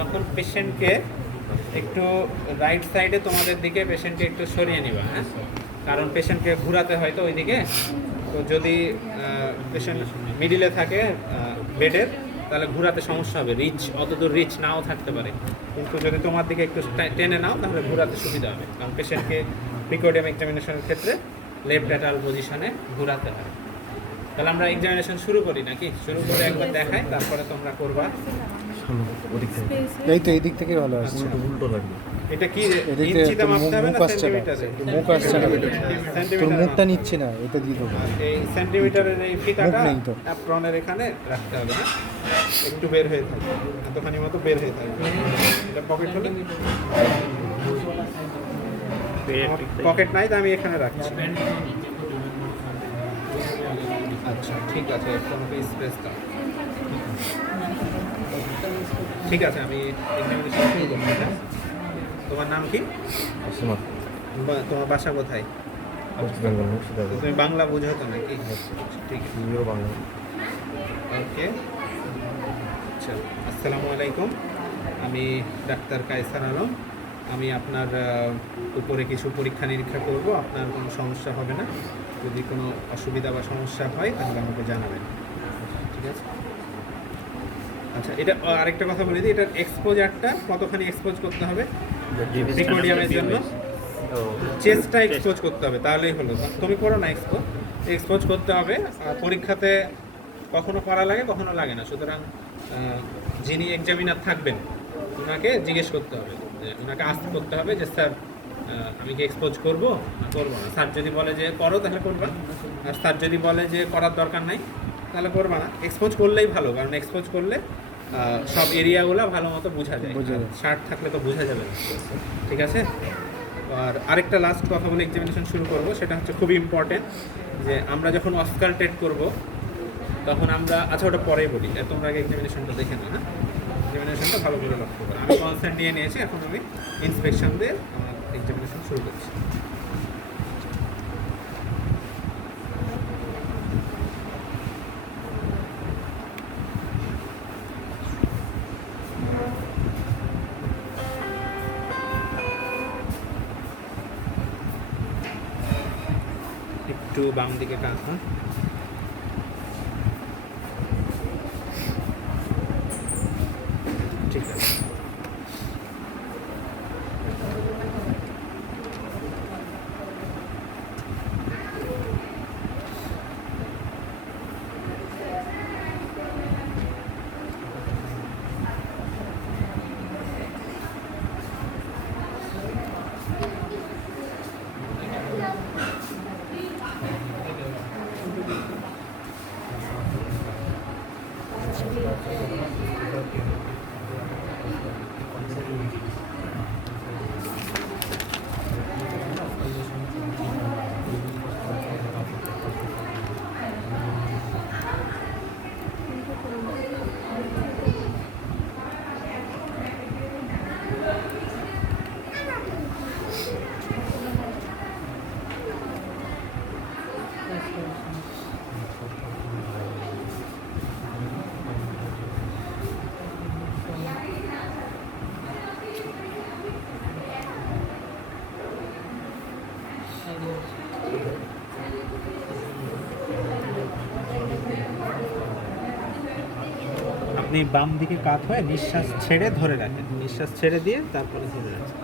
যখন পেশেন্টকে একটু রাইট সাইডে তোমাদের দিকে পেশেন্টকে একটু সরিয়ে নিবা, হ্যাঁ, কারণ পেশেন্টকে ঘোরাতে হয় তো ওইদিকে। তো যদি পেশেন্ট মিডিলে থাকে বেডের, তাহলে ঘোরাতে সমস্যা হবে, অতদূর রিচ নাও থাকতে পারে। কিন্তু যদি তোমার দিকে একটু টেনে নাও তাহলে ঘোরাতে সুবিধা হবে, কারণ পেশেন্টকে প্রিকোডিয়াম এক্সামিনেশনের ক্ষেত্রে লেফট ল্যাটারাল পজিশনে ঘোরাতে হয়। তাহলে আমরা এক্সামিনেশন শুরু করি নাকি? শুরু করে একবার দেখাই, তারপরে তোমরা করবা। এই তো এই দিক থেকে ভালো আসছে। উল্টো লাগবে। এটা কি এদিকে ইঞ্চিতে মাপতে হবে না সেন্টিমিটারে? মুখ আসছে না, তোর মুখটা নিচ্ছে না, এটা দিয়ে দেবো। এই সেন্টিমিটারের এই ফিতাটা মুখ নেই তো। অ্যাপ্রনের এখানে রাখতে হবে, হ্যাঁ, একটু বের হয়ে থাকে, এতখানি মতো বের হয়ে থাকে। এটা পকেট হলে পকেট নাই, তো আমি এখানে রাখছি। আচ্ছা ঠিক আছে, তোমাকে স্পেস দাও। ঠিক আছে, আমি এক্সামিনেশন শুরু করছি। হ্যাঁ, তোমার নাম কি? তোমার বাসা কোথায়? তুমি বাংলা বুঝো তো নাকি? ঠিক আছে, বাংলা। ওকে। আচ্ছা, আসসালামু আলাইকুম। আমি ডাক্তার কায়সার আলম। আমি আপনার উপরে কিছু পরীক্ষা নিরীক্ষা করব, আপনার কোনো সমস্যা হবে না। যদি কোনো অসুবিধা বা সমস্যা হয় তাহলে আমাকে জানাবেন, ঠিক আছে? আচ্ছা, এটা আরেকটা কথা বলে দিই, এটার এক্সপোজারটা কতখানি এক্সপোজ করতে হবে? প্রিকোডিয়ামের জন্য চেস্টটা এক্সপোজ করতে হবে, তাহলেই হলো। তুমি করো না এক্সপোজ করতে হবে। পরীক্ষাতে কখনো করা লাগে, কখনো লাগে না। সুতরাং যিনি এক্সামিনার থাকবেন ওনাকে জিজ্ঞেস করতে হবে, ওনাকে আস্ক করতে হবে যে স্যার আমি কি এক্সপোজ করবো না করবো না। স্যার যদি বলে যে করো তাহলে করবা, আর স্যার যদি বলে যে করার দরকার নাই তাহলে করবা না। এক্সপোজ করলেই ভালো, কারণ এক্সপোজ করলে সব এরিয়াগুলো ভালো মতো বোঝা যায়। শার্ট থাকলে তো বোঝা যাবে না, ঠিক আছে? আর আরেকটা লাস্ট কথা বলে এক্সামিনেশন শুরু করব, সেটা হচ্ছে খুবই ইম্পর্টেন্ট, যে আমরা যখন অস্কালটেট করব তখন আমরা, আচ্ছা ওটা পরেই বলি, তোমরা আগে এক্সামিনেশনটা দেখে নাও। হ্যাঁ, এক্সামিনেশনটা ভালো করে লক্ষ্য করো। আমি কনসেন্ট নিয়ে নিয়েছি, এখন আমি ইন্সপেকশন দিয়ে আমার এক্সামিনেশন শুরু করছি। একটু বাম দিকে কাজ, হ্যাঁ, ঠিক আছে। আপনি বাম দিকে কাত হয়ে নিঃশ্বাস ছেড়ে ধরে রাখেন, নিঃশ্বাস ছেড়ে দিয়ে তারপরে ধরে রাখেন।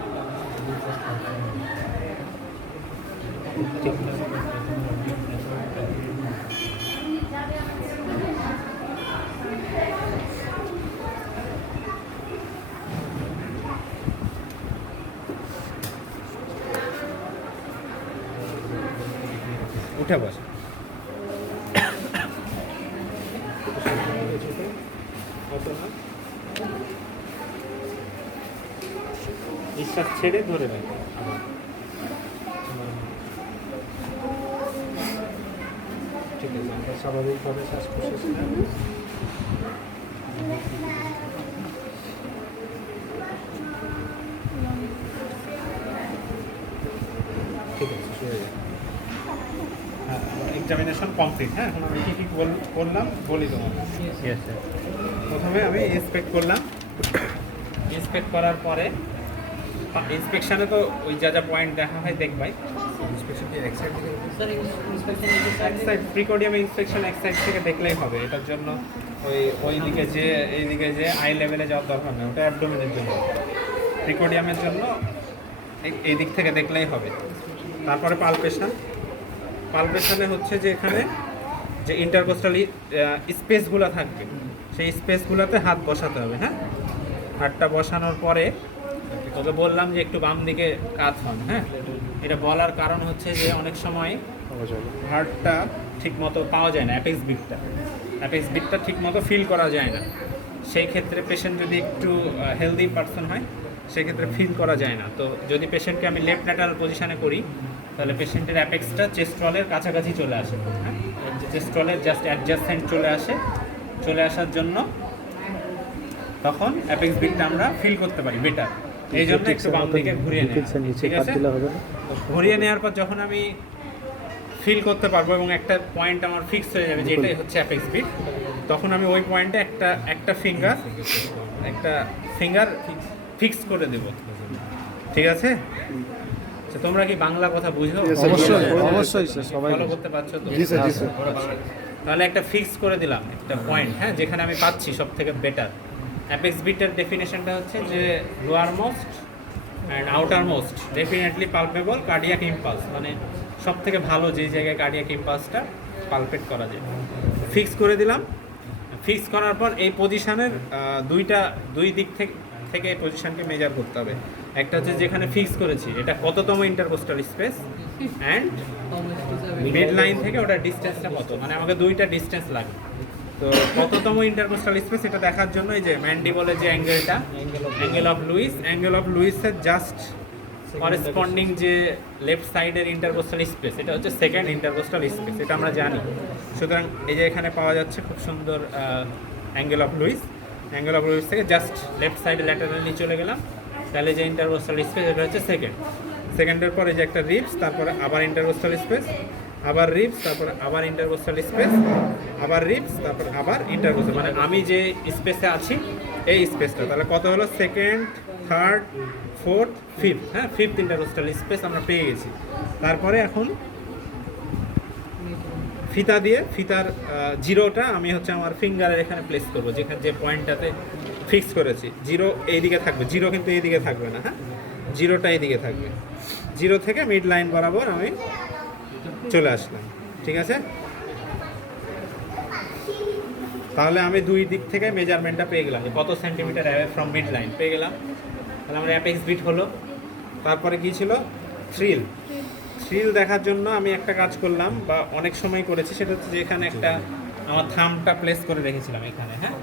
ঠিক আছে। উঠে বসে। নিঃশ্বাস ছেড়ে ধরে রাখো। ঠিক আছে, আমরা স্বাভাবিকভাবে শ্বাস প্রশ্বাস নেব। ঠিক আছে, শুয়ে যান। হ্যাঁ, এক্সামিনেশন কমপ্লিট। হ্যাঁ, এখন আমি কী কী করলাম বলি তোমাকে। প্রথমে আমি ইন্সপেক্ট করলাম ইন্সপেক্ট করার পরে, ইন্সপেকশানে তো ওই যা যা পয়েন্ট দেখা হয় দেখবাই। এক সাইড প্রিকোডিয়াম ইন্সপেকশন এক সাইড থেকে দেখলেই হবে, এটার জন্য ওই দিকে যে এই দিকে যে আই লেভেলে যাওয়ার দরকার নেই, ওটা অ্যাবডোমেনের জন্য। প্রিকোডিয়ামের জন্য এই দিক থেকে দেখলেই হবে। তারপরে পালপেশন। পালপেশনে হচ্ছে যে এখানে যে ইন্টারকোস্টাল স্পেসগুলো থাকবে, সেই স্পেসগুলোতে হাত বসাতে হবে। হ্যাঁ, হাতটা বসানোর পরে ওকে বললাম যে একটু বাম দিকে কাত হন। হ্যাঁ, এটা বলার কারণ হচ্ছে যে অনেক সময় হার্টটা ঠিক মতো পাওয়া যায় না, অ্যাপেক্স বিটটা ঠিক মতো ফিল করা যায় না। সেই ক্ষেত্রে পেশেন্ট যদি একটু হেলদি পারসন হয় সেক্ষেত্রে ফিল করা যায় না। তো যদি পেশেন্টকে আমি লেফট ল্যাটারাল পজিশনে করি তাহলে পেশেন্টের অ্যাপেক্সটা চেস্ট ওয়ালের কাছাকাছি চলে আসে। হ্যাঁ, চেস্ট ওয়ালের জাস্ট অ্যাডজাসেন্ট চলে আসার জন্য তখন অ্যাপেক্স বিটটা আমরা ফিল করতে পারি বেটার। এই জন্য একটু বাম দিকে ঘুরিয়ে নেওয়া, ঠিক আছে? ঘুরিয়ে নেওয়ার পর যখন আমি ফিল করতে পারবো এবং একটা পয়েন্ট আমার ফিক্স হয়ে যাবে যে এটাই হচ্ছে অ্যাপেক্স বিট, তখন আমি ওই পয়েন্টে একটা ফিঙ্গার ফিক্স করে দেব। ঠিক আছে? আচ্ছা, তোমরা কি বাংলা কথা বুঝো? অবশ্যই স্যার, সবাই ফলো করতে পারছো তো? জি স্যার। তাহলে একটা ফিক্স করে দিলাম, একটা পয়েন্ট, হ্যাঁ, যেখানে আমি পাচ্ছি সব থেকে বেটার। অ্যাপেক্স বিটের ডেফিনেশনটা হচ্ছে যে lower most and outer most definitely palpable cardiac impulse, মানে সব থেকে ভালো যে জায়গায় কার্ডিয়াক ইম্পালসটা পালপেট করা যায়। ফিক্স করে দিলাম। ফিক্স করার পর এই পজিশনের দুই দিক থেকে এই পজিশনকে মেজার করতে হবে। একটা হচ্ছে যেখানে ফিক্স করেছি এটা কততম intercostal space, and mid line থেকে ওটার ডিস্টেন্সটা কত, মানে আমাকে দুইটা ডিস্টেন্স লাগবে। তো কততম ইন্টারকোস্টাল স্পেস এটা দেখার জন্য এই যে ম্যান্ডিবলের যে অ্যাঙ্গেলটা, অ্যাঙ্গেল অফ লুইসের জাস্ট করেসপন্ডিং যে লেফট সাইডের ইন্টারকোস্টাল স্পেস, এটা হচ্ছে সেকেন্ড ইন্টারকোস্টাল স্পেস, এটা আমরা জানি। সুতরাং এই যে এখানে পাওয়া যাচ্ছে খুব সুন্দর অ্যাঙ্গেল অফ লুইস থেকে জাস্ট লেফট সাইডে ল্যাটারালি চলে গেলাম, তাহলে যে ইন্টারকোস্টাল স্পেস এটা হচ্ছে সেকেন্ডের পরে যে একটা রিবস, তারপরে আবার ইন্টারকোস্টাল স্পেস, আবার রিবস, তারপরে আবার ইন্টারকোস্টাল স্পেস, আবার রিবস, তারপরে আবার ইন্টারকোস্টাল, মানে আমি যে স্পেসে আছি এই স্পেসটা। তাহলে কত হলো? Second, third, fourth, fifth. হ্যাঁ, ফিফথ ইন্টারকোস্টাল স্পেস আমরা পেয়ে গেছি। তারপরে এখন ফিতার জিরোটা আমি হচ্ছে আমার ফিঙ্গারের এখানে প্লেস করবো, যেখানে যে পয়েন্টটাতে ফিক্স করেছি। জিরো এইদিকে থাকবে, জিরো কিন্তু এইদিকে থাকবে না। হ্যাঁ, জিরোটা এইদিকে থাকবে। জিরো থেকে মিড লাইন বরাবর আমি চলে আসলাম। ঠিক আছে? তাহলে আমি দুই দিক থেকে মেজারমেন্টটা পেয়ে গেলাম যে কত centimetre away from mid line পেয়ে গেলাম। তাহলে আমার অ্যাপেক্স বিট হলো। তারপরে কি ছিল? থ্রিল দেখার জন্য আমি একটা কাজ করলাম, বা অনেক সময় করেছি, সেটা হচ্ছে যে এখানে একটা আমার থাম্বটা প্লেস করে রেখেছিলাম এখানে। হ্যাঁ,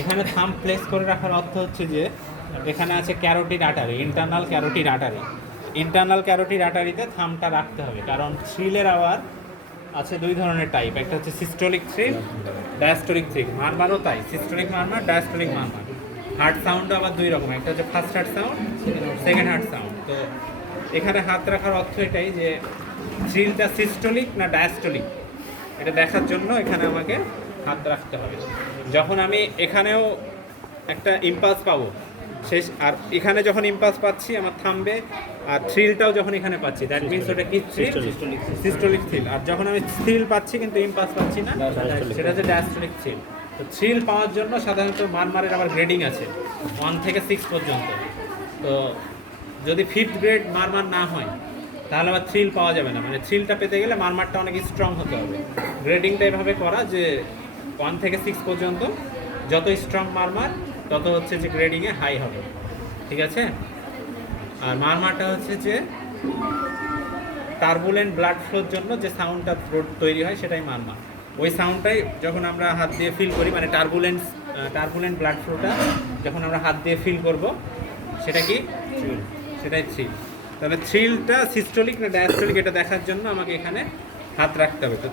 এখানে থাম্ব প্লেস করে রাখার অর্থ হচ্ছে যে এখানে আছে ক্যারোটিড আর্টারি, ইন্টারনাল ক্যারোটিড আর্টারিতে থাম্বটা রাখতে হবে। কারণ থ্রিলের আবার আছে দুই ধরনের টাইপ, একটা হচ্ছে সিস্টোলিক থ্রিল, ডায়াস্টোলিক থ্রিল। মারমারও তাই, সিস্টোলিক মারমার, ডায়াস্টোলিক মারমার। হার্ট সাউন্ডও আবার দুই রকম, একটা হচ্ছে first heart sound, second heart sound. তো এখানে হাত রাখার অর্থ এটাই যে থ্রিলটা সিস্টোলিক না ডায়াস্টোলিক, এটা দেখার জন্য এখানে আমাকে হাত রাখতে হবে। যখন আমি এখানেও একটা ইম্পালস পাবো শেষ, আর এখানে যখন ইম্পালস পাচ্ছি আমার থামবে, আর থ্রিলটাও যখন এখানে পাচ্ছি, দ্যাট মিনস ওটা কি? Systolic thrill. আর যখন আমি থ্রিল পাচ্ছি কিন্তু ইম্পালস পাচ্ছি না, সেটা হচ্ছে ডায়াস্টোলিক থ্রিল। তো থ্রিল পাওয়ার জন্য সাধারণত মারমারের আবার গ্রেডিং আছে 1 থেকে 6 পর্যন্ত। তো যদি 5th গ্রেড মারমার না হয় তাহলে আবার থ্রিল পাওয়া যাবে না, মানে থ্রিলটা পেতে গেলে মারমারটা অনেক স্ট্রং হতে হবে। গ্রেডিংটা এভাবে করা যে 1 থেকে 6 পর্যন্ত যত স্ট্রং মারমার তত হচ্ছে যে গ্রেডিংয়ে হাই হবে। ঠিক আছে? আর মারমারটা হচ্ছে যে টার্বুলেন্ট ব্লাড ফ্লোর জন্য যে সাউন্ডটা তৈরি হয় সেটাই মারমার। ওই সাউন্ডটাই যখন আমরা হাত দিয়ে ফিল করি, মানে টার্বুলেন্ট ব্লাড ফ্লোটা যখন আমরা হাত দিয়ে ফিল করব, সেটা কি? সেটাই থ্রিল। তাহলে থ্রিলটা সিস্টোলিক না ডায়াস্টোলিক এটা দেখার জন্য আমাকে এখানে হাত রাখতে হবে। তো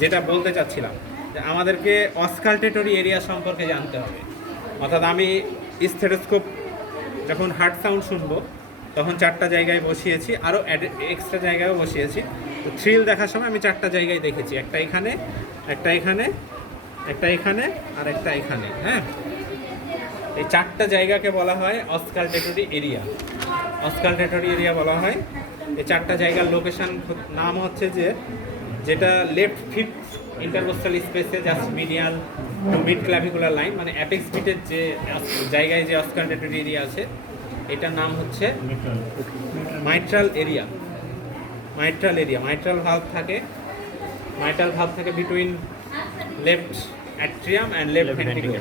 যেটা বলতে চাচ্ছিলাম যে আমাদেরকে অসকালটেটরি এরিয়া সম্পর্কে জানতে হবে। অর্থাৎ আমি স্টেথোস্কোপ যখন হার্ট সাউন্ড শুনবো তখন 4টা জায়গায় বসিয়েছি, আরও এক্সট্রা জায়গায়ও বসিয়েছি। তো থ্রিল দেখার সময় আমি 4টা জায়গায় দেখেছি, একটা এখানে, একটা এখানে, একটা এখানে, আর একটা এখানে। হ্যাঁ, এই চারটা জায়গাকে বলা হয় অসকালটেটরি এরিয়া। অসকালটেটরি এরিয়া বলা হয়। এই চারটা জায়গার লোকেশন নাম হচ্ছে যে, যেটা লেফট ফিফথ ইন্টারকোস্টাল স্পেসে just medial to mid clavicular line, মানে অ্যাপেক্স বিটের যে জায়গায় যে অসকালটেটরি এরিয়া আছে, এটার নাম হচ্ছে mitral area. Mitral area, mitral valve থাকে, মাইট্রাল ভালভ থাকে between left atrium and left ventricle.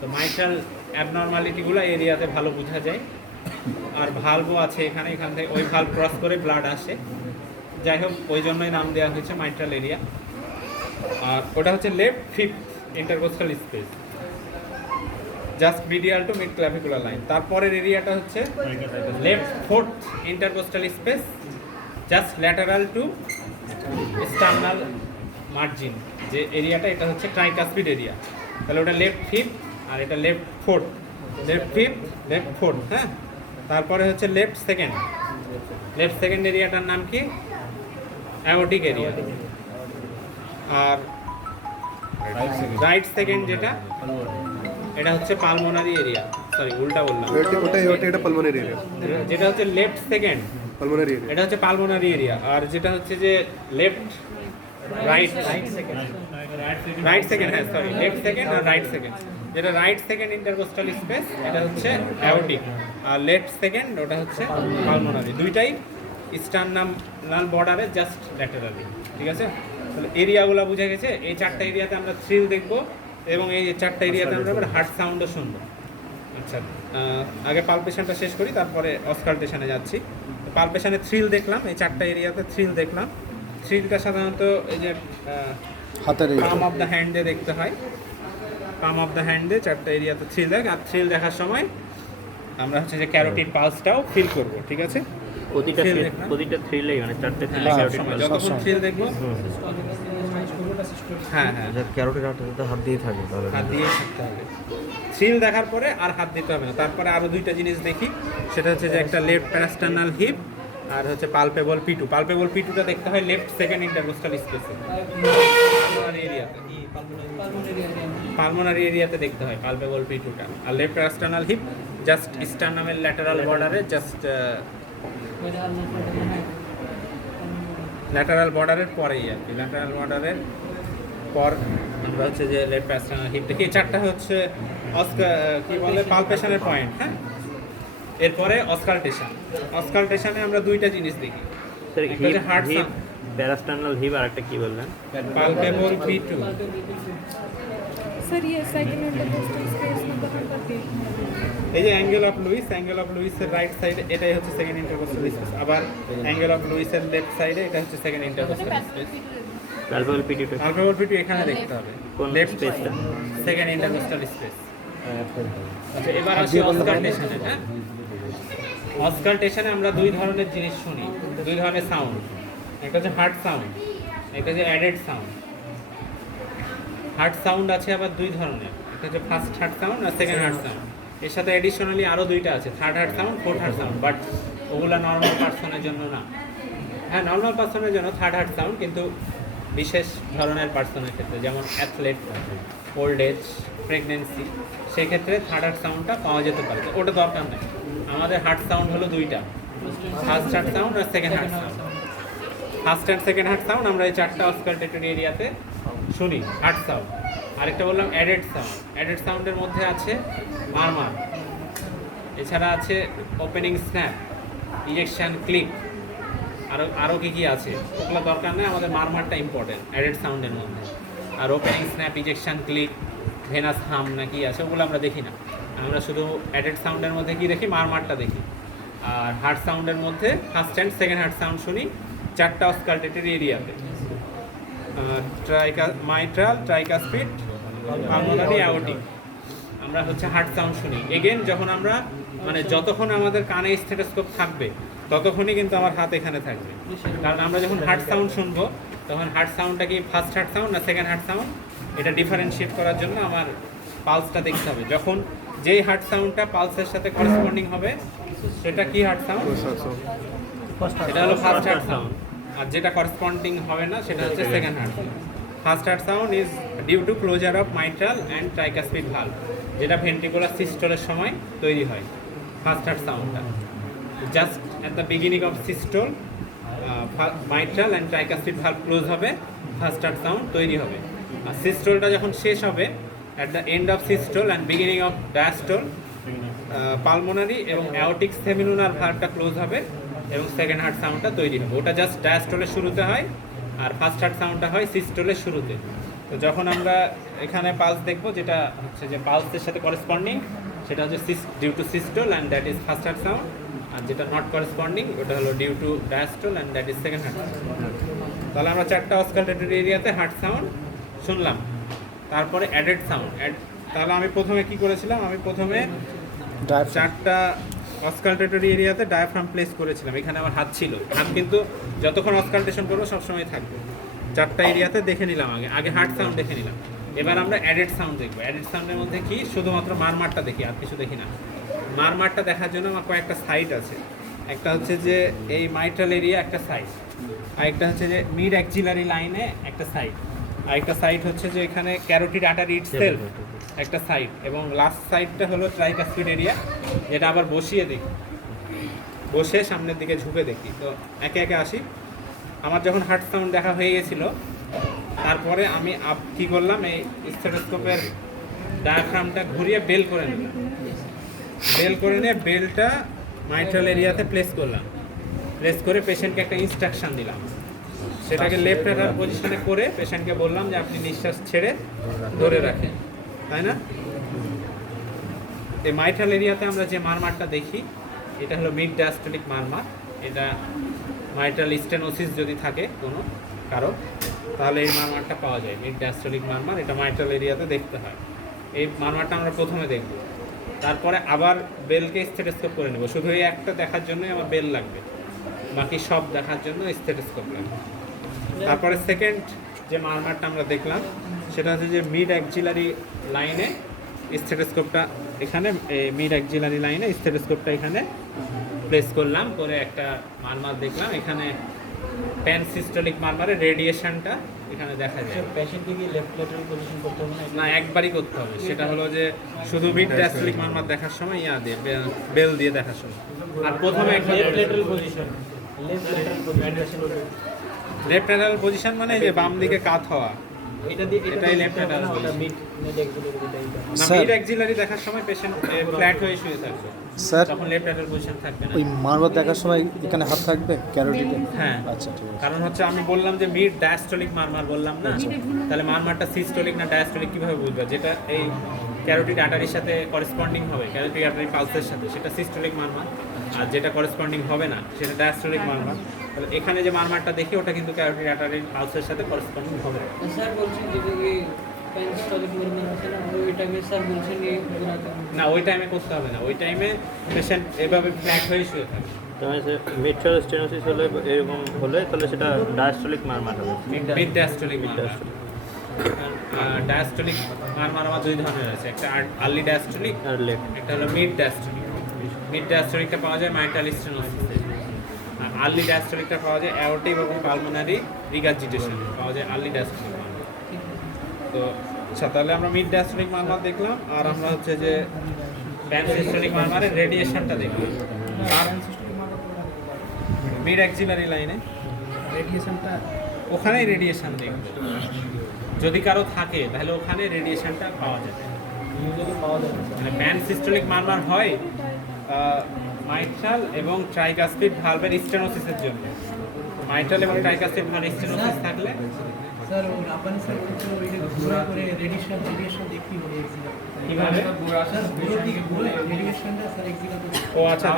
তো মাইট্রাল অ্যাবনর্মালিটিগুলো এরিয়াতে ভালো বোঝা যায়। আর ভালভও আছে এখানে, এখান থেকে ওই ভালভ ক্রস করে ব্লাড আসে। যাই হোক, ওই জন্যই নাম দেওয়া হয়েছে মাইট্রাল এরিয়া। আর ওটা হচ্ছে left fifth intercostal space, just medial to mid clavicular line. তারপরের এরিয়াটা হচ্ছে left fourth intercostal space, just lateral to sternal margin যে এরিয়াটা, এটা হচ্ছে ট্রাইকাসপিড এরিয়া। তাহলে ওটা লেফট ফিফথ আর এটা left fourth, left fifth left fourth. হ্যাঁ, তারপরে হচ্ছে লেফট সেকেন্ড। লেফট সেকেন্ড এরিয়াটার নাম কি? Aortic area. আর রাইট সেকেন্ড যেটা, এটা হচ্ছে পালমোনারি এরিয়া। সরি, উল্টা বললাম। এটা পালমোনারি এরিয়া, যেটা হচ্ছে লেফট সেকেন্ড, পালমোনারি এরিয়া। এটা হচ্ছে পালমোনারি এরিয়া। আর যেটা হচ্ছে যে লেফট রাইট সেকেন্ড, হ্যাঁ সরি, লেফট সেকেন্ড আর রাইট সেকেন্ড। যেটা রাইট সেকেন্ড ইন্টারকোস্টাল স্পেস, এটা হচ্ছে অ্যাওর্টিক। আর লেফট সেকেন্ড ওটা হচ্ছে পালমোনারি। দুইটাই স্টার্নাল বর্ডারে জাস্ট ল্যাটারালি। ঠিক আছে, তাহলে এরিয়াগুলো বুঝে গেছে। এই চারটা এরিয়াতে আমরা থ্রিল দেখব এবং এই চারটা এরিয়াতে আমরা হার্ট সাউন্ডও শুনবো। আচ্ছা, আগে পালপেশনটা শেষ করি, তারপরে অসকালটেশনে যাচ্ছি। পালপেশনে থ্রিল দেখলাম, এই চারটা এরিয়াতে থ্রিল দেখলাম। থ্রিলটা সাধারণত এই যে হাতের পাম অফ দ্য হ্যান্ড দিয়ে দেখতে হয়। পাম অফ দ্য হ্যান্ড দিয়ে চারটা এরিয়াতে থ্রিল দেখ। আর থ্রিল দেখার সময় আমরা হচ্ছে যে ক্যারোটিড পালসটাও ফিল করব। ঠিক আছে, প্রতিটা থ্রিলেই মানে চারটে থ্রিলে যতক্ষণ থ্রিল দেখবো, হ্যাঁ হ্যাঁ, ক্যারোটিড হাতে হাত দিয়ে থাকে তাহলে হাত দিয়ে থাকতে হবে। থ্রিল দেখার পরে আর হাত দিতে হবে না। তারপরে আরও দুইটা জিনিস দেখি, সেটা হচ্ছে যে একটা লেফট প্যারাস্টার্নাল হিপ আর হচ্ছে পালপেবল পিটু। পালপেবল পিটুটা দেখতে হয় লেফট সেকেন্ড ইন্টারকোস্টাল স্পেসে, এরিয়াতে, পালমোনারি এরিয়াতে দেখতে হয় পালপেবল পিটুটা। আর লেফট প্যারাস্টার্নাল হিপ জাস্ট স্টার্নামের ল্যাটারাল বর্ডারে, জাস্ট ল্যাটারাল বর্ডারের পরেই আর কি, ল্যাটারাল বর্ডারের পর আমরা হচ্ছে যে লেফট প্যারাস্টার্নাল হিপ দেখি। এই চারটা হচ্ছে কি বলে পালপেশনের পয়েন্ট। হ্যাঁ, এরপরে অসকালটেশন। অসকালটেশনে আমরা দুইটা জিনিস দেখি, একটা হার্ট সাউন্ড, প্যারাস্টার্নাল হিপ আর একটা কি বললেন? Palpable P two. सर ये सेकंड इंटरकोस्टल स्पेस में कहाँ पर थी? এই যে angle of Louis, angle of লুইসের রাইট সাইডে এটাই হচ্ছে সেকেন্ড ইন্টারকোস্টাল স্পেস। আবার অ্যাঙ্গেল অফ লুইসের লেফট সাইডে এটা হচ্ছে সেকেন্ড ইন্টারকোস্টাল স্পেস। প্যালপেবল পিটিউটা পালপেবল পিটু এখানে দেখতে হবে, কোন লেফট স্পেসটা? Second intercostal space. আচ্ছা, এবার আসি অসকালটেশনে। হ্যাঁ, অসকালটেশনে আমরা দুই ধরনের জিনিস শুনি, দুই ধরনের সাউন্ড। একটা হচ্ছে হার্ট সাউন্ড, একটা হচ্ছে অ্যাডেড সাউন্ড। হার্ট সাউন্ড আছে আবার দুই ধরনের, একটা হচ্ছে ফার্স্ট হার্ট সাউন্ড আর সেকেন্ড হার্ট সাউন্ড। এর সাথে এডিশনালি আরও দুইটা আছে, third heart sound, fourth heart sound. But ওগুলো নর্মাল পার্সনের জন্য না। হ্যাঁ, নর্মাল পার্সনের জন্য থার্ড হার্ট সাউন্ড, কিন্তু বিশেষ ধরনের পার্সনের ক্ষেত্রে, যেমন অ্যাথলেট, ওল্ড এজ, প্রেগনেন্সি, সেক্ষেত্রে থার্ড হার্ট সাউন্ডটা পাওয়া যেতে পারে। তো ওটা দরকার নেই। আমাদের হার্ট সাউন্ড হলো দুইটা, ফার্স্ট হার্ট সাউন্ড আর second heart sound. First and second heart sound আমরা এই চারটা অসকালটেটরি এরিয়াতে শুনি, হার্ট সাউন্ড। আরেকটা বললাম অ্যাডেড সাউন্ড। অ্যাডেড সাউন্ডের মধ্যে আছে মারমার, এছাড়া আছে ওপেনিং স্ন্যাপ, ইজেকশন ক্লিক, আরও কী আছে ওগুলো দরকার নেই। আমাদের মারমারটা ইম্পর্টেন্ট অ্যাডেড সাউন্ডের মধ্যে। আর opening snap, ejection click, venous hum না কি আছে ওগুলো আমরা দেখি না। আমরা শুধু অ্যাডেড সাউন্ডের মধ্যে কি দেখি, মারমারটা দেখি। আর হার্ট সাউন্ডের মধ্যে first and second heart sound শুনি চারটা অসকালটেটরি এরিয়াতে, মাইট্রাল, ট্রাইকাসপিড, পালমোনারি, অ্যাওর্টিক। আমরা হচ্ছে হার্ট সাউন্ড শুনি। এগেন যখন আমরা মানে যতক্ষণ আমাদের কানে স্টেথোস্কোপ থাকবে ততক্ষণই কিন্তু আমার হাত এখানে থাকবে। কারণ আমরা যখন হার্ট সাউন্ড শুনবো তখন হার্ট সাউন্ডটা কি ফার্স্ট হার্ট সাউন্ড না সেকেন্ড হার্ট সাউন্ড, এটা ডিফারেন্সিয়েট করার জন্য আমার পালসটা দেখতে হবে। যখন যেই হার্ট সাউন্ডটা পালসের সাথে করেসপন্ডিং হবে সেটা কি হার্ট সাউন্ড, সেটা হলো ফার্স্ট হার্ট সাউন্ড। আর যেটা করেসপন্ডিং হবে না সেটা হচ্ছে second heart sound. First heart sound is due to closure of mitral and tricuspid valve, যেটা ভেন্ট্রিকুলার সিস্টোলের সময় তৈরি হয় ফার্স্ট হার্ট সাউন্ডটা। Just at the beginning of systole mitral and tricuspid valve close হবে, ফার্স্ট হার্ট সাউন্ড তৈরি হবে। আর সিস্টোলটা যখন শেষ হবে, at the end of systole and beginning of diastole pulmonary এবং অ্যাওটিক সেমিলুনার ভালভটা ক্লোজ হবে এবং সেকেন্ড হার্ট সাউন্ডটা তৈরি হবে। ওটা জাস্ট ডায়াস্টোলের শুরুতে হয়, আর ফার্স্ট হার্ট সাউন্ডটা হয় সিস্টোলের শুরুতে। তো যখন আমরা এখানে পালস দেখবো, যেটা হচ্ছে যে পালসের সাথে করেসপন্ডিং, সেটা হচ্ছে due to systole and that is first heart sound, আর যেটা নট করেসপন্ডিং ওটা হলো due to diastole and that is second heart sound. তাহলে আমরা চারটা অস্কালটেটরি এরিয়াতে হার্ট সাউন্ড শুনলাম। তারপরে অ্যাডেড সাউন্ড। তাহলে আমি প্রথমে কি করেছিলাম, আমি প্রথমে চারটা অস্কালটেটরি এরিয়াতে ডায়াফ্রাম প্লেস করেছিলাম। এখানে আমার হাত ছিল, হাত কিন্তু যতক্ষণ অস্কালটেশন করবো সবসময় থাকবে। চারটা এরিয়াতে দেখে নিলাম, আগে হার্ট সাউন্ড দেখে নিলাম। এবার আমরা অ্যাডেড সাউন্ড দেখবো। অ্যাডেড সাউন্ডের মধ্যে কি, শুধুমাত্র মারমারটা দেখি, আর কিছু দেখি না। মারমারটা দেখার জন্য আমার কয়েকটা সাইট আছে। একটা হচ্ছে যে এই মাইট্রাল এরিয়া একটা সাইট, আরেকটা হচ্ছে যে মিড অ্যাক্সিলারি লাইনে একটা সাইট, আরেকটা সাইট হচ্ছে যে এখানে ক্যারোটিড আর্টারি ইটসেলফ একটা সাইড, এবং লাস্ট সাইডটা হলো ট্রাইকাসপিড এরিয়া, যেটা আবার বসিয়ে দেখি, বসে সামনের দিকে ঝুঁকে দেখি। তো একে একে আসি। আমার যখন হার্ট সাউন্ড দেখা হয়ে গেছিলো, তারপরে আমি কী করলাম, এই স্টেথোস্কোপের ডায়াফ্রামটা ঘুরিয়ে বেল করে নিলাম। বেল করে নিয়ে বেলটা মাইট্রাল এরিয়াতে প্লেস করলাম। প্লেস করে পেশেন্টকে একটা ইনস্ট্রাকশন দিলাম, সেটাকে লেফট হ্যান্ড পজিশনে করে পেশেন্টকে বললাম যে আপনি নিঃশ্বাস ছেড়ে ধরে রাখেন, তাই না? এই মাইট্রাল এরিয়াতে আমরা যে মারমারটা দেখি, এটা হলো মিড ডায়াস্টোলিক মারমার। এটা মাইট্রাল স্টেনোসিস যদি থাকে কোনো কারো, তাহলে এই মারমারটা পাওয়া যায়, মিড ডায়াস্টোলিক মারমার। এটা মাইট্রাল এরিয়াতে দেখতে হয়। এই মারমারটা আমরা প্রথমে দেখব, তারপরে আবার বেলকে স্টেথোস্কোপ করে নেব। শুধু এই একটা দেখার জন্যই আমার বেল লাগবে, বাকি সব দেখার জন্য স্টেথোস্কোপ লাগবে। তারপরে সেকেন্ড যে মারমারটা আমরা দেখলাম, সেটা হচ্ছে যে মিড অ্যাক্সিলারি লাইনে স্টেথোস্কোপটা, এখানে মিড অ্যাক্সিলারি লাইনে স্টেথোস্কোপটা এখানে প্লেস করলাম, করে একটা মারমার দেখলাম। এখানে প্যানসিস্টোলিক মারমারের রেডিয়েশনটা এখানে দেখা যায়। পেশেন্টকে কি লেফট ল্যাটারাল পজিশন করতে হবে না, একবারই করতে হবে। সেটা হলো যে শুধু মিড ডায়াস্টোলিক মারমার দেখার সময় দিয়ে বেল দিয়ে দেখার সময়। আর প্রথমে left lateral position, left lateral position মানে এই যে বাম দিকে কাত হওয়া, এটাই left lateral. Mid mid axillary দেখার সময় পেশেন্ট ফ্ল্যাট হয়ে শুয়ে থাকবে, স্যার। তখন লেফট ল্যাটারাল পজিশন থাকবে না। ওই মারবার দেখার সময় এখানে হাত থাকবে ক্যারোটিডে? হ্যাঁ, আচ্ছা, ঠিক আছে। কারণ হচ্ছে আমি বললাম যে মিড ডায়াস্টোলিক মারমার বললাম না, তাহলে মারমারটা সিস্টোলিক না ডায়াস্টোলিক কিভাবে বুঝবে? যেটা এই ক্যারোটিড আর্টারির সাথে করেসপন্ডিং হবে, ক্যারোটিড আর্টারি পালসের সাথে, সেটা সিস্টোলিক মারমার। আর যেটা করেসপন্ডিং হবে না, সেটা ডায়াস্টোলিক মারমার। তাহলে এখানে যে মারমারটা দেখি, ওটা কিন্তু ক্যারোটিড আর্টারির পালসের সাথে করেসপন্ডিং হবে। স্যার বলছেন যে প্যানসিস্টোলিক মারমার আছে না, ওই টাইমে স্যার বলছেন না, ওই টাইমে করতে হবে না। ওই টাইমে পেশেন্ট এভাবে ফ্ল্যাট হয়ে শুয়ে থাকবে। তাহলে মিট্রাল স্টেনোসিস হলে এরকম হলে তাহলে সেটা ডায়াস্টোলিক মারমার হবে। Mid diastolic murmur. Diastolic murmur আমার দুই ধরনের আছে, একটা আর্লি ডায়াস্টোলিক আর লেফট। একটা হলো মিড ডায়াস্টোলিক। মিড ডায়াস্টোলিকটা পাওয়া যায় মাইট্রাল স্টেনোসিসে, আর আর্লি ডায়াস্টোলিকটা পাওয়া যায় অ্যাওর্টিক এবং পালমোনারি রিগার্জিটেশন পাওয়া যায় আর্লি ডায়াস্টোলিক মারমার। তো আচ্ছা, তাহলে আমরা মিড ডায়াস্টোলিক মারমার দেখলাম, আর আমরা হচ্ছে যে প্যানসিস্টোলিক মারমারের রেডিয়েশনটা দেখলাম। আর মিড অ্যাক্সিলারি লাইনে রেডিয়েশনটা, ওখানেই রেডিয়েশন দেখবে। যদি কারো থাকে তাহলে ওখানে রেডিয়েশনটা পাওয়া যাবে। মানে প্যানসিস্টোলিক মারমার হয় মাইট্রাল এবং ট্রাইকাসপিড ভালভের স্টেনোসিসের জন্য। মাইট্রাল এবং ট্রাইকাসপিড ভালভের স্টেনোসিস থাকলে স্যার আপনি স্যার ওইটা ঘোরা করে রেডিয়েশন দেখি হয়ে গেছিল কিভাবে? স্যার ঘুরে রেডিয়েশনটা স্যার এক্সিলাতে। ও আচ্ছা,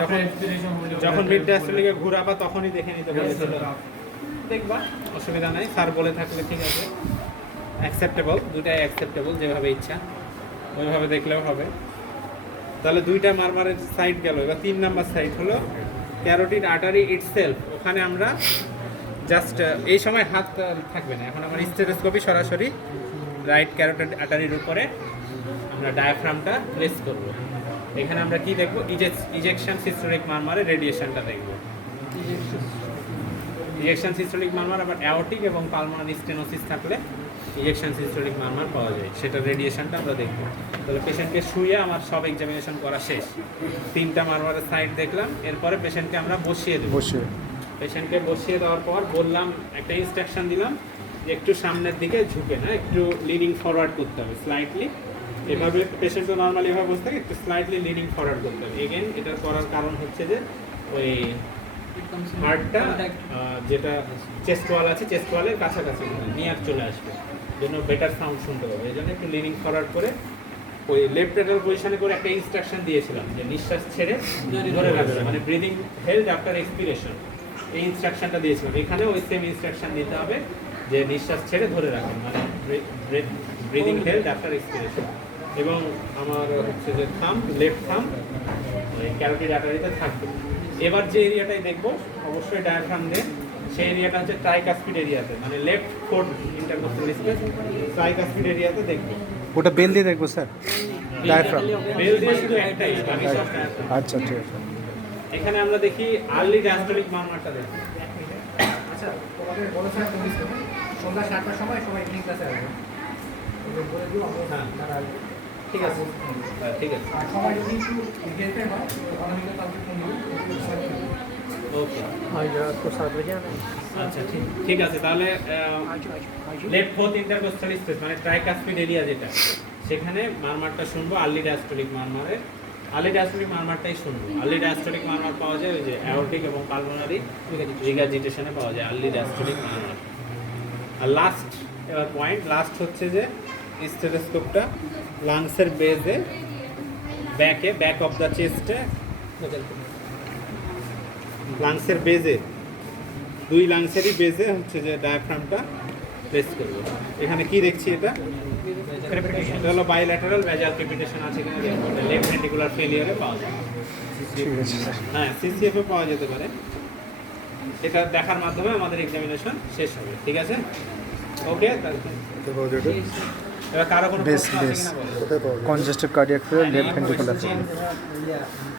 যখন মিড ডায়াস্টোলিকে ঘুরাবা তখনই দেখে নিতে বলেছিল। দেখবা, অসুবিধা নাই। স্যার বলে থাকলে ঠিক আছে, অ্যাকসেপ্টেবল, দুটাই অ্যাকসেপ্টেবল, যেভাবে ইচ্ছা ওইভাবে দেখলেও হবে। তাহলে দুইটা মারমারের সাইড গেল। এবার 3 নাম্বার সাইড হলো ক্যারোটিড আর্টারি ইটসেলফ। ওখানে আমরা জাস্ট এই সময় হাত থাকবে না, এখন আমার স্টেথোস্কোপই সরাসরি রাইট ক্যারোটিড আর্টারির উপরে আমরা ডায়াফ্রামটা প্লেস করব। এখানে আমরা কি দেখব? ইজেকশন সিস্টোলিক মারমারের রেডিয়েশনটা দেখব। ইজেকশন সিস্টোলিক মারমার আবার অ্যাওর্টিক এবং পালমোনারি স্টেনোসিস থাকলে ইজেকশন সিস্টেমিক মারমার পাওয়া যায়, সেটা রেডিয়েশনটা আমরা দেখবো। তাহলে পেশেন্টকে শুয়ে আমার সব এক্সামিনেশন করা শেষ, 3টা মারমারের সাইড দেখলাম, এরপরে পেশেন্টকে আমরা বসিয়ে দেবো। বসে পেশেন্টকে বসিয়ে দেওয়ার পর বললাম, একটা ইনস্ট্রাকশন দিলাম যে একটু সামনের দিকে ঝুঁকে না, একটু লিনিং ফরওয়ার্ড করতে হবে স্লাইটলি। এভাবে পেশেন্ট তো নর্মালি এভাবে বসে থাকে, একটু স্লাইটলি লিনিং ফরওয়ার্ড করতে হবে। এগেন এটার করার কারণ হচ্ছে যে ওই হার্টটা যেটা চেস্ট ওয়াল আছে, চেস্ট ওয়ালের কাছাকাছি নিয়ার চলে আসবে, জন্য বেটার সাউন্ড শুনতে হবে। এই জন্য একটু লিনিং ফরওয়ার্ড করে ওই লেফট লেটারাল পজিশনে করে একটা ইনস্ট্রাকশন দিয়েছিলাম যে নিঃশ্বাস ছেড়ে ধরে রাখবে, মানে ব্রিদিং হেল্ড আফটার এক্সপিরেশন, এই ইনস্ট্রাকশনটা দিয়েছিলাম। এখানে ওই সেম ইনস্ট্রাকশন দিতে হবে যে নিঃশ্বাস ছেড়ে ধরে রাখুন, মানে ব্রিদিং হেল্ড আফটার এক্সপিরেশন। এবং আমার হচ্ছে যে থাম, লেফট থাম ওই ক্যারোটিড আর্টারিতে থাকবে। এবার যে এরিয়াটাই দেখবো অবশ্যই ডায়াফ্রাম দিয়ে, সেই এরিয়াটা হচ্ছে ট্রাইকাসপিড এরিয়াতে, মানে left fourth intercostal space tricuspid এরিয়াতে দেখবো। ওটা বেল দিয়ে দেখবো স্যার, ডায়াফ্রাম। বেল দিয়ে শুধু একটাই, বাকি সব diaphragm। আচ্ছা ঠিক আছে। এখানে আমরা দেখি আর্লি ডায়াস্টলিক মারমারটা দেখি। আচ্ছা, তোমাদের বলেছিলাম তুমি সন্ধ্যা 7টার সময় সবাই ইভিনিং ক্লাসে আসবে। ওদের বলে দিও আমরা হ্যাঁ। তারা আসবে। ঠিক আছে, হ্যাঁ, ঠিক আছে, আর সবাই যদি একটু হেল্পের হয় অনামিকা কাউকে ফোন দিও। ওকে, तो 7 बजे आना है। আচ্ছা ঠিক আছে। তাহলে লেফট ফোর্থ ইন্টারকস্টাল স্পেস মানে ট্রাইকাসপিড এরিয়া যেটা, সেখানে মারমারটা শুনবো আর্লি ডায়াস্টলিক মারমারে। আর্লি ডায়াস্টলিক মারমারটাই শুনবো। আর্লি ডায়াস্টলিক মারমার পাওয়া যায় ওই যে অ্যাওর্টিক এবং পালমোনারি রিগার্জিটেশনে পাওয়া যায় আর্লি ডায়াস্টলিক মারমার। আর লাস্ট এবার পয়েন্ট লাস্ট হচ্ছে যে স্টেথোস্কোপটা লাংসের বেজে ব্যাক অফ দ্য চেস্টে, লাংসের বেজে, দুই লাংসেরই বেজে হচ্ছে যে ডায়াফ্রামটা প্লেস করবো। এখানে কি দেখছি, এটা এটা হলো বাইল্যাটারাল ভেজাল ক্রেপিটেশন আছে কিনা দেখবো। এটা লেফট ভেন্ট্রিকুলার ফেলিয়ারে পাওয়া যায়, ঠিক আছে স্যার। হ্যাঁ সিসিএফ এ পাওয়া যেতে পারে। এটা দেখার মাধ্যমে আমাদের এক্সামিনেশন শেষ হবে, ঠিক আছে? ওকে, এবার কারো কোনো বেস প্রশ্ন আছে বেস কিনা বলো। Congestive cardiac failure, left ventricular failure.